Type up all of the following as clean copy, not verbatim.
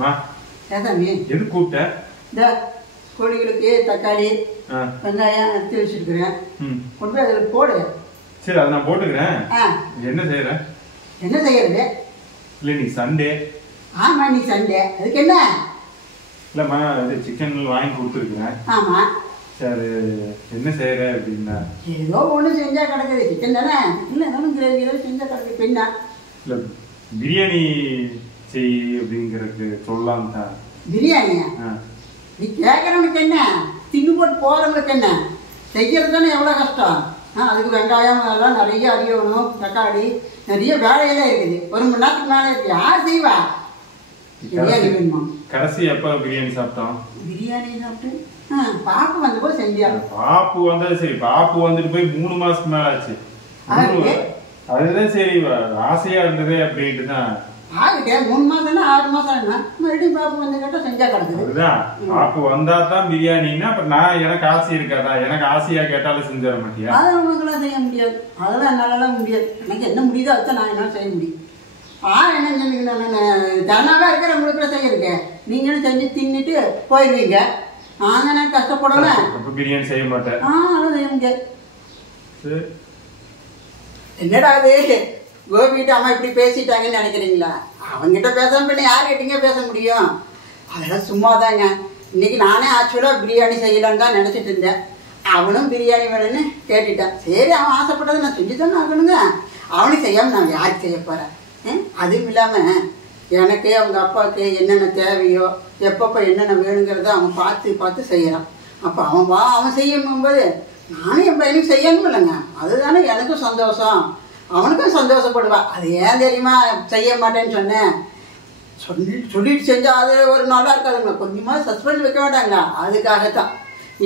மா ஏதாமி எது கூப்பிட்ட? இந்த கோழிகளுக்கு தக்காளி வெங்காயம் எடுத்து வச்சிருக்கிறேன். கொண்டு போய் அதில் போடு. சரி, அதை நான் போட்டுக்கிறேன். என்ன செய்யற? என்ன செய்யறது? இல்லை நீ சண்டே. ஆமா நீ சண்டே. அதுக்கு என்ன? இல்லைம்மா, இது சிக்கன் வாங்கி கொடுத்துருக்குறேன். ஆமா. சரி, என்ன செய்யற அப்படின்னா ஏதோ ஒன்று செஞ்சா கிடக்குது. சிக்கன் தானே, இல்லை ஏதாவது கிரேவி ஏதோ செஞ்சா கிடக்குது. பெண்ணா இல்லை பிரியாணி செய் அப்படிங்கிறதுக்கு சொல்லலாம் தான். பிரியாணியா? நீ கேட்கறவனுக்கு என்ன, தின்னு போட்டு போறவங்களுக்கு என்ன, செய்யறது தானே எவ்வளோ கஷ்டம். அதுக்கு வெங்காயம் அதெல்லாம் நிறைய அறியணும், தக்காளி நிறைய வேலையெல்லாம் இருக்குது. 1 மணி நேரத்துக்கு மேலே இருக்கு. யார் செய்வா? பிரியாணி வேணுமா? கடைசி எப்போ பிரியாணி சாப்பிட்டோம்? பிரியாணி சாப்பிட்டு பாப்பு வந்த போது செஞ்சியா? பாப்பு வந்தது சரி, பாப்பு வந்துட்டு போய் 3 மாசத்துக்கு மேல ஆச்சு. அதுதான் சரி, ஆசையா இருந்தது அப்படின்ட்டு தான். ஆகிட்டே 3 மாசம்னா 6 மாசம் என்ன மறுபடியும் பாப்பு வந்து கேட்டா செஞ்சா கிடக்குது. அதுதான் பாப்பு வந்தா தான் பிரியாணின்னா. அப்ப நான் எனக்கு ஆசை இருக்காதா? எனக்கு ஆசையா கேட்டாலும் செஞ்சு தர மாட்டியா? அதெல்லாம் உங்களுக்கெல்லாம் செய்ய முடியாது. அதெல்லாம் என்னாலலாம் முடியாது. எனக்கு என்ன முடியுதோ அதுதான் நான் என்ன செய்ய முடியும். என்ன சொன்னீங்கன்னா தனாவே இருக்கிற உங்களுக்கு செய்யிருக்கேன். நீங்களும் செஞ்சு தின்னுட்டு போயிடுவீங்க. நான் எனக்கு கஷ்டப்படணும். பிரியாணி செய்ய மாட்டேன். அதெல்லாம் செய்ய முடியாது. என்னடா அது கோபிகிட்ட அம்மா இப்படி பேசிட்டாங்கன்னு நினைக்கிறீங்களா? அவங்ககிட்ட பேசாம பண்ணி யார்கிட்டங்க பேச முடியும்? அதெல்லாம் சும்மாதாங்க. இன்னைக்கு நானே ஆக்சுவலாக பிரியாணி செய்யலான்னு தான் நினச்சிட்டு இருந்தேன். அவனும் பிரியாணி வேணும்னு கேட்டுட்டான். சரி, அவன் ஆசைப்பட்டதை நான் செஞ்சு தானே ஆகணுங்க. அவனும் செய்யாமல் நான் யாருக்கு செய்ய போகிறேன்? அதுவும் இல்லாமல் எனக்கு அவங்க அப்பாவுக்கு என்னென்ன தேவையோ எப்பப்போ என்னென்ன வேணுங்கிறத அவன் பார்த்து பார்த்து செய்கிறான். அப்போ அவன் செய்யும்போது நானும் என் பையனுக்கு செய்யணும் இல்லைங்க. அதுதானே எனக்கும் சந்தோஷம், அவனுக்கும் சந்தோஷப்படுவான். அது ஏன் தெரியுமா செய்ய மாட்டேன்னு சொன்னேன்? சொல்லிட்டு செஞ்சா அது ஒரு நல்லா இருக்காதுங்க. கொஞ்சமாக சஸ்பெண்ட் வைக்க மாட்டாங்க. அதுக்காகத்தான்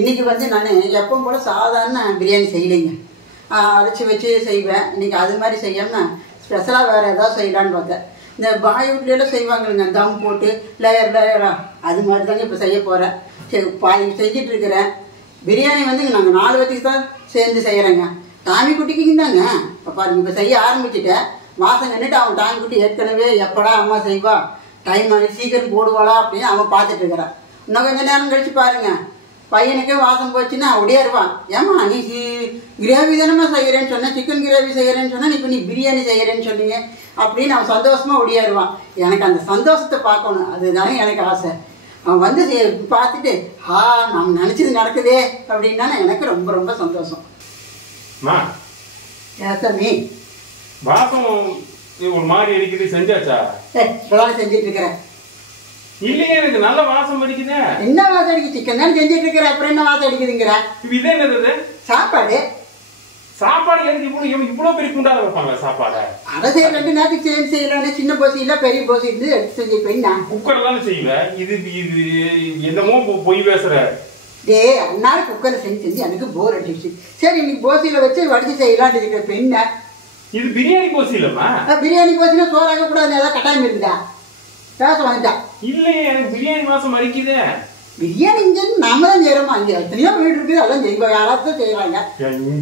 இன்னைக்கு நான் எப்பவும் போல சாதாரண பிரியாணி செய்யலைங்க. அரைச்சி வச்சு செய்வேன். இன்னைக்கு அது மாதிரி செய்யாமல் ஸ்பெஷலாக வேறு ஏதாவது செய்யலான்னு பார்த்தேன். இந்த பாலிவுட்லாம் செய்வாங்களுங்க, தம் போட்டு லேயரா, அது மாதிரி தாங்க இப்போ செய்ய போகிறேன். சரி, பாதி செஞ்சிட்டு இருக்கிறேன். பிரியாணி நாங்கள் 4 பேத்துக்கு தான் சேர்ந்து செய்கிறேங்க. டாமி குட்டிக்கு தாங்க. இப்போ பாருங்க, இப்போ செய்ய ஆரம்பிச்சுட்டேன். மாதம் கண்டுட்டு அவன் டாமி குட்டி ஏற்கனவே எப்படா அம்மா செய்வா, டைம் சீக்கிரம் போடுவாளா அப்படின்னு அவன் பார்த்துட்டு இருக்கிறான். இன்னும் கொஞ்சம் நேரம் கழிச்சு பாருங்க, பையனுக்கே வாசம் போச்சுன்னா ஒடியாருவான். ஏமா நீ கிரேவி தானே செய்கிறேன்னு சொன்னேன், சிக்கன் கிரேவி செய்கிறேன்னு சொன்னேன், இப்போ நீ பிரியாணி செய்கிறேன்னு சொன்னீங்க அப்படின்னு அவன் சந்தோஷமாக ஒடியாருவான். எனக்கு அந்த சந்தோஷத்தை பார்க்கணும், அதுதானே எனக்கு ஆசை. அவன் பார்த்துட்டு நம்ம நினச்சது நடக்குதே அப்படின்னா எனக்கு ரொம்ப ரொம்ப சந்தோஷம். ஏசாமி வாசம் ஒரு மாதிரி அடிக்குது, செஞ்சாச்சா? இப்பதான் செஞ்சுட்டு இருக்கிறேன். இல்லையே, எனக்கு நல்ல வாசம் அடிக்குது. என்ன வாசம் அடிக்குது? சிக்கன் தான் செஞ்சுட்டு இருக்கிறேன், அப்புறம் என்ன வாசம் அடிக்குதுங்கிற? இது என்னது? சாப்பாடு. சாப்பாடு எனக்கு இவ்வளவு பெரிய குண்டால வைப்பாங்க சாப்பாடு? அதை 2 நேரத்துக்கு சேர்ந்து செய்யலாம். சின்ன போசி இல்ல பெரிய போசி இருந்து எடுத்து செஞ்சு போய் நான் குக்கர் தானே செய்வேன். இது என்னமோ பொய் பேசுற. அதனால குக்கரை செஞ்சு எனக்கு போர் அடிச்சு. சரி, இன்னைக்கு போசியில வச்சு வடிச்சு செய்யலான்னு இருக்கிற பெண்ண. இது பிரியாணி போசி இல்லம்மா. பிரியாணி போசினா சோறாக கூடாது, ஏதாவது கட்டாயம் இருந்தா பேச வந்துட்டா. இல்லையே, எனக்கு பிரியாணி வாசம் அடிக்குது. பிரியாணி இங்க நாம தான் செய்யறோமா? இங்க எத்தனையோ வீடு இருக்குது, அதெல்லாம் செய்வோம். யாராவது செய்வாங்க.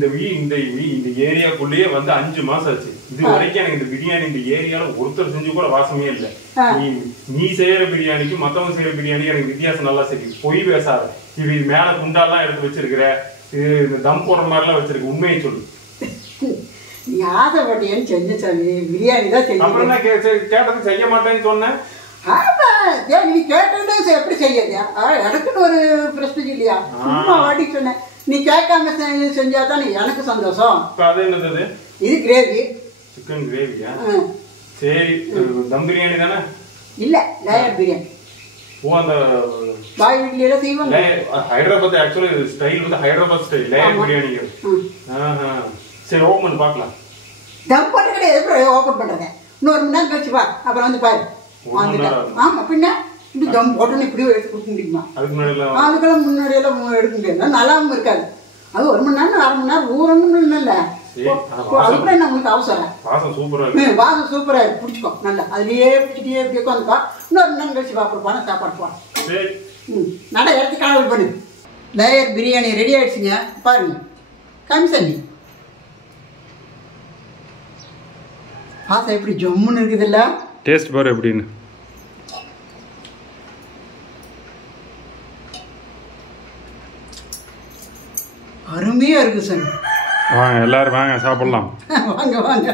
இந்த ஏரியாக்குள்ளேயே 5 மாசம் ஆச்சு. இது வரைக்கும் எனக்கு இந்த பிரியாணி இந்த ஏரியால ஒருத்தர் செஞ்சு கூட வாசமே இல்லை. நீ செய்யற பிரியாணிக்கு மத்தவங்க செய்யற பிரியாணிக்கு எனக்கு வித்தியாசம் நல்லா சரி. பொய் பேசாத. இது மேல குண்டாலாம் எடுத்து வச்சிருக்கிற, இது தம் போடுற மாதிரிலாம் வச்சிருக்கு. உண்மையை சொல்லு. நீ ஆசைப்பட்டியன்னு செஞ்சு சொல்லி பிரியாணி தான் செஞ்சு. அப்புறம் கேட்டது செய்ய மாட்டேன்னு சொன்னேன். நீ கேட்டது எப்படி செய்யாது? எனக்குன்னு ஒரு பிரஸ்டேஜ் இல்லையா? சும்மா வாட்டி சொன்னேன். நீ கேட்காம செஞ்சாதான் எனக்கு சந்தோஷம். அது என்னது? இது கிரேவி, சிக்கன் கிரேவியா? சரி, தம் பிரியாணி தானே? இல்ல லேயர் பிரியாணி. ஓ, அந்த பாய் வீட்ல செய்வாங்க. Hyderabad actually style Hyderabad style layer biryani. சரி, ஓபன் பார்க்கலாம். தம் போட்டு கிடையாது, எப்படி ஓபன் பண்றேன்? இன்னும் 1 மணி நேரம் கழிச்சு வா, அப்புறம் பாரு. ஆமா, பின்ன இப்படி தம் போட்டு இப்படியே எடுத்து கொடுக்க முடியுமா? அதுக்கெல்லாம் முன்னாடியெல்லாம் எடுக்க முடியாது, நல்லாவும் இருக்காது. அது 1 மணி நேரம் 1/2 மணி நேரம் ஊறணும்னு இல்லை. அதுக்குள்ள என்ன உங்களுக்கு அவசரம்? வாசம் சூப்பரா இருக்கு, பிடிச்சிக்கோ நல்லா. அதுலயே பிடிச்சிட்டே இப்படி உட்காந்துக்கோ. இன்னும் 1 மணி நேரம் கழிச்சு வாப்பிருப்பான சாப்பாடு போ. நல்லா எடுத்து காவல் பண்ணு. லேயர் பிரியாணி ரெடி ஆயிடுச்சுங்க. பாருங்க, கமிசன்னி வாசம் எப்படி ஜம்முன்னு இருக்குதுல்ல? டேஸ்ட் பாரு எப்படின்னு. அருமையாக இருக்குது சார். வாங்க எல்லாரும் வாங்க சாப்பிடலாம். வாங்க வாங்க.